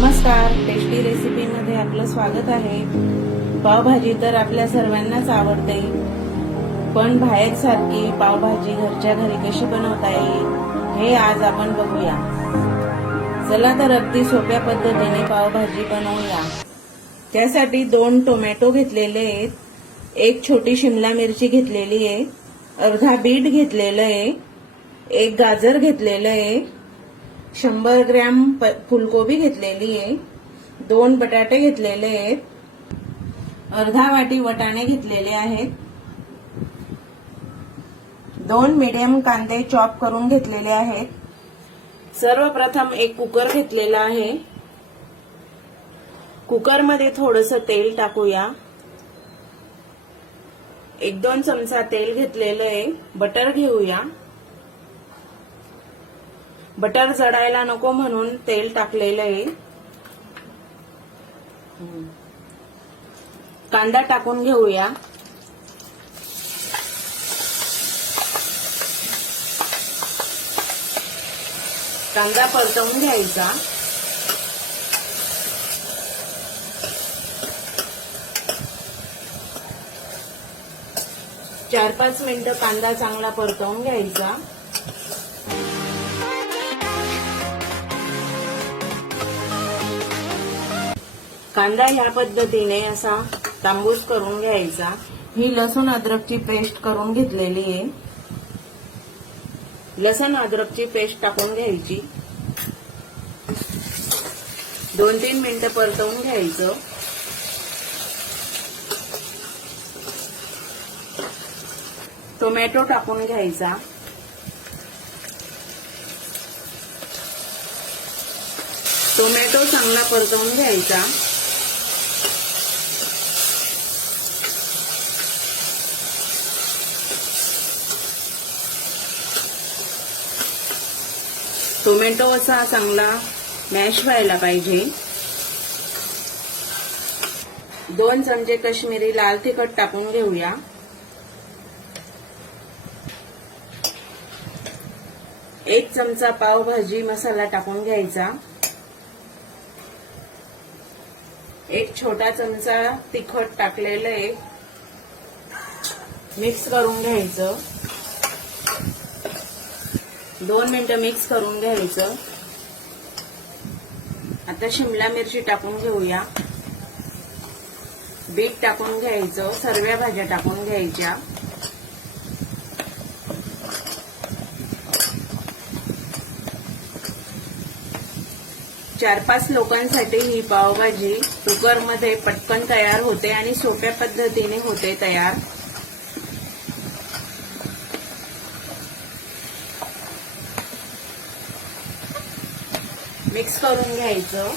नमस्कार, टेस्टी रेसिपीमध्ये आपलं स्वागत आहे। पावभाजी तर आपल्या सर्वांनाच आवडते, पण बाहेर सारखी पावभाजी घरच्या घरी कशी बनवता येईल हे आज आपण बघूया। चला तर अगदी सोप्या पद्धतीने पावभाजी बनवूया। त्यासाठी 2 टोमॅटो घेतलेले आहेत, 1 छोटी शिमला मिरची घेतलेली आहे, अर्धा बीट घेतलेलं आहे, 1 गाजर घेतलेलं आहे, 100 ग्रॅम फुलकोबी घेतलेली आहे, 2 बटाटे घेतलेले आहेत, अर्धा वाटी वाटाणे घेतलेले आहेत, 2 मीडियम कांदे चॉप करून घेतलेले आहेत। सर्वप्रथम एक कुकर घेतलेला आहे। कुकर मध्ये थोडंसं तेल टाकूया। 1-2 चमचा तेल घेतलेलं आहे। बटर घेऊया। बटर जळायला नको म्हणून तेल टाकलेलं आहे। कांदा टाकून घेऊया। कांदा परतवून घ्यायचा। चार 5 मिनिटं कांदा चांगला परतवून घ्यायचा। कांदा ह्या पद्धतीने असा तांबूस करून घ्यायचा। ही लसूण अद्रकची पेस्ट करून घेतलेली आहे। लसूण अद्रकची पेस्ट टाकून घ्यायची। 2-3 मिनिटं परतवून घ्यायचं। टोमॅटो टाकून घ्यायचा। टोमॅटो चांगला परतवून घ्यायचा। टोमॅटो असा चांगला मॅश व्हायला पाहिजे। 2 चमचे काश्मीरी लाल तिखट टाकून घेऊया। 1 चमचा पावभाजी मसाला टाकून घ्यायचा। 1 छोटा चमचा तिखट टाकलेलं आहे। मिक्स करून घ्यायचं। 2 मिनिटं मिक्स करून घ्यायचं। आता शिमला मिरची टाकून घेऊया। बीट टाकून घ्यायचं। सर्व भाज्या टाकून घ्यायच्या। चार 5 लोकांसाठी ही पावभाजी कुकरमध्ये पटकन तयार होते आणि सोप्या पद्धतीने होते तयार। मिक्स करून घ्यायचं।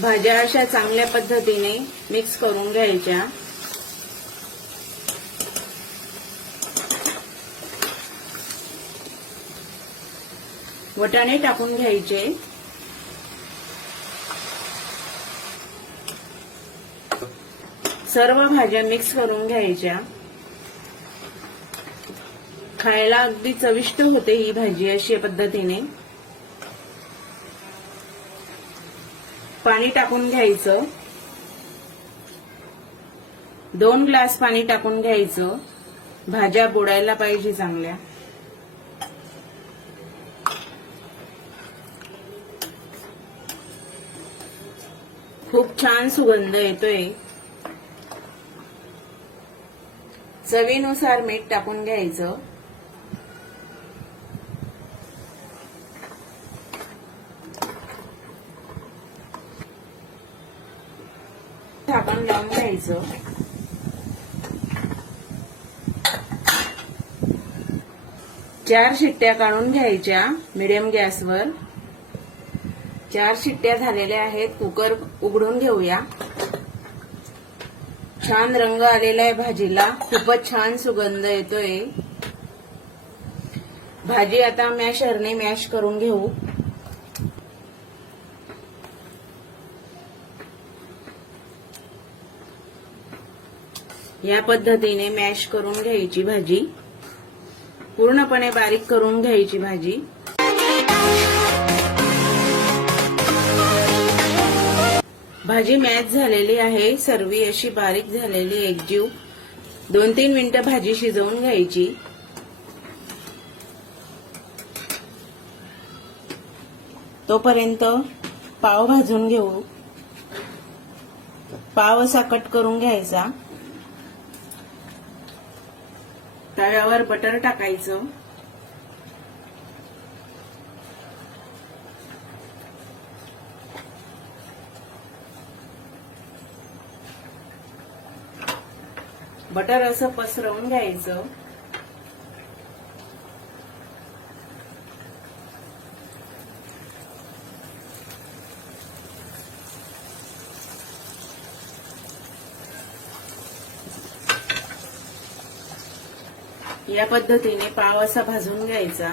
भाज्या अशा चांगल्या पद्धतीने मिक्स करून घ्यायच्या। वाटाणे टाकून घ्यायचे। सर्व भाज्या मिक्स करून घ्यायच्या। खायला अगदी चविष्ट होते ही भाजी अशी पद्धतीने। पाणी टाकून घ्यायचं। 2 ग्लास पाणी टाकून घ्यायचं। भाज्या बुडायला पाहिजे चांगल्या। खूप छान सुगंध येतोय। चवीनुसार मीठ टाकून घ्यायचं। झाकण लावून घ्यायचं। 4 शिट्ट्या काढून घ्यायच्या मीडियम गॅसवर। 4 शिट्ट्या झालेल्या आहेत। कुकर उघडून घेऊया। छान रंग आलेला आहे भाजीला। खूपच छान सुगंध येतोय। भाजी आता मॅशरने मॅश करून घेऊ। या पद्धतीने मॅश करून घ्यायची भाजी, पूर्णपणे बारीक करून घ्यायची भाजी। भाजी मॅश झालेली आहे, सर्व अशी बारीक झालेली एकजीव। 2-3 मिनिटं भाजी शिजवून घ्यायची। तोपर्यंत पाव भाजून घेऊ। पाव असा कट करून घ्यायचा। तव्यावर बटर टाकायचं। बटर असं पसरवून घ्यायचं। या पद्धतीने पाव असा भाजून घ्यायचा।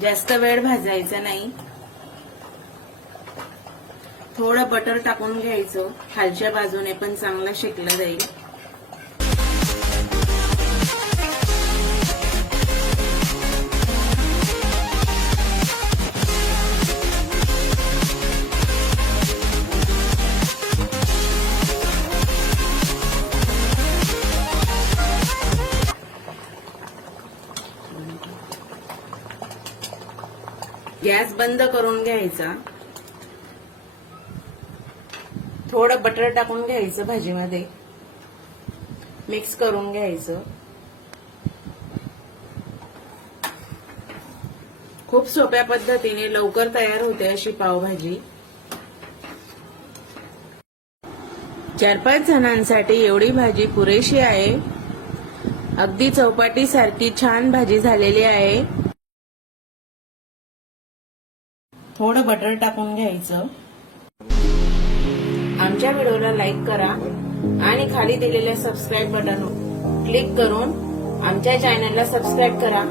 जास्त वेळ भाजायचा नाही। थोडं बटर टाकून घ्यायचं, खालच्या बाजूने पण चांगला शेकला जाईल। गॅस बंद करून घ्यायचा। थोडं बटर टाकून घ्यायचं भाजीमध्ये, मिक्स करून घ्यायचं। खूप सोप्या पद्धतीने लवकर तयार होते अशी पावभाजी। 4-5 जणांसाठी एवढी भाजी पुरेशी आहे। अगदी चौपाटी सारखी छान भाजी झालेली आहे। थोडं बटर टाकून घ्यायचं। आमच्या व्हिडिओला लाईक करा आणि खाली दिलेल्या सबस्क्राईब बटन क्लिक करून आमच्या चॅनलला सबस्क्राईब करा।